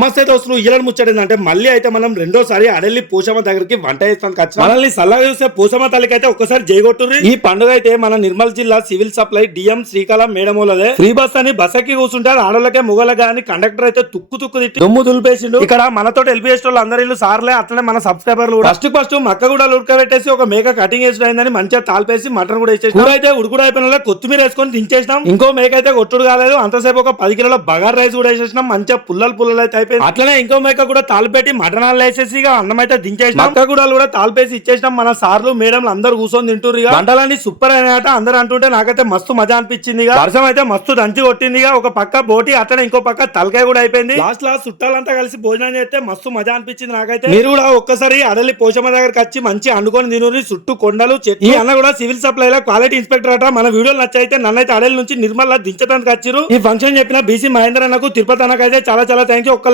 నమస్తే దోస్తులు, ఇలాంటి ముచ్చటేందంటే మళ్ళీ అయితే మనం రెండోసారి అడల్లి పోషమ్మ దగ్గరికి వంట చేస్తానికి వచ్చాం. మనల్ని సల్లగా చూస్తే పోషమ్మ తల్లికి అయితే ఒక్కసారి జైగొట్టుర్రి. ఈ పండుగ అయితే మన నిర్మల్ జిల్లా సివిల్ సప్లై డిఎం శ్రీకాళం మేడమూలదే. ఫ్రీ బస్ అని బస్ ఎక్కి కూర్చుంటే ఆడోళ్ళకే మొగలగా అని కండక్టర్ అయితే తుక్కు తిట్టి దుమ్ము దులిపేసిండు. ఇక్కడ మనతో హెల్ప్ చేసే వాళ్ళు అందరి ఇల్లు సార్లే, అట్లనే మన సబ్స్క్రైబర్లు ఫస్ట్ మక్క కూడా ఉడకబెట్టేసి ఒక మేక కటింగ్ వేసి అయిందని మంచిగా తాల్పేసి మటన్ కూడా వేసేసి అయితే ఉడుకుడు అయిపోయిన కొత్తిమీర వేసుకొని దించేసినాం. ఇంకో మేక అయితే కొట్టుడు కాలేదు, అంతసేపు ఒక 10 కిలోల బగార్ రైస్ కూడా వేసేసినాం. మంచిగా పుల్లలు అయితే అయిపోయింది. అట్లనే ఇంకో మేక కూడా తాల్పెట్టి మటనాలు వేసేసి అన్నం అయితే దించేసినాం. మక్క కూడా తాల్పేసి ఇచ్చేసినాం. మన సార్లు మేడంలు అందరు కూర్చొని తింటుర్రు. వంటలన్నీ సూపర్ అయినాయట అందరు అంటుంటే నాకైతే మస్తు మజా అనిపించింది. వర్షం అయితే మస్తు దంచి కొట్టింది. ఒక పక్క బోటి, అట్లనే ఇంకో పక్క తలకాయ కూడా అయిపోయింది. లాస్ట్ చుట్టాలంతా కలిసి భోజనం చేస్తే మస్తు మజా అనిపించింది నాకైతే. మీరు కూడా ఒక్కసారి అడలి పోషమ్మ దగ్గరకు వచ్చి మంచి అండుకొని తినూరి. చుట్టూ కొండలు చెట్లు. ఈ అన్న కూడా సివిల్ సప్లై లో క్వాలిటీ ఇన్స్పెక్టర్ అట. మన వీడియోలు నచ్చైతే నన్నైతే అడలి నుంచి నిర్మల్ దించడానికి వచ్చారు. ఈ ఫంక్షన్ చెప్పిన బీసీ మహేందర్ అన్నకు, తిరుపతి అన్నకైతే చాలా థ్యాంక్స్. ఒక్క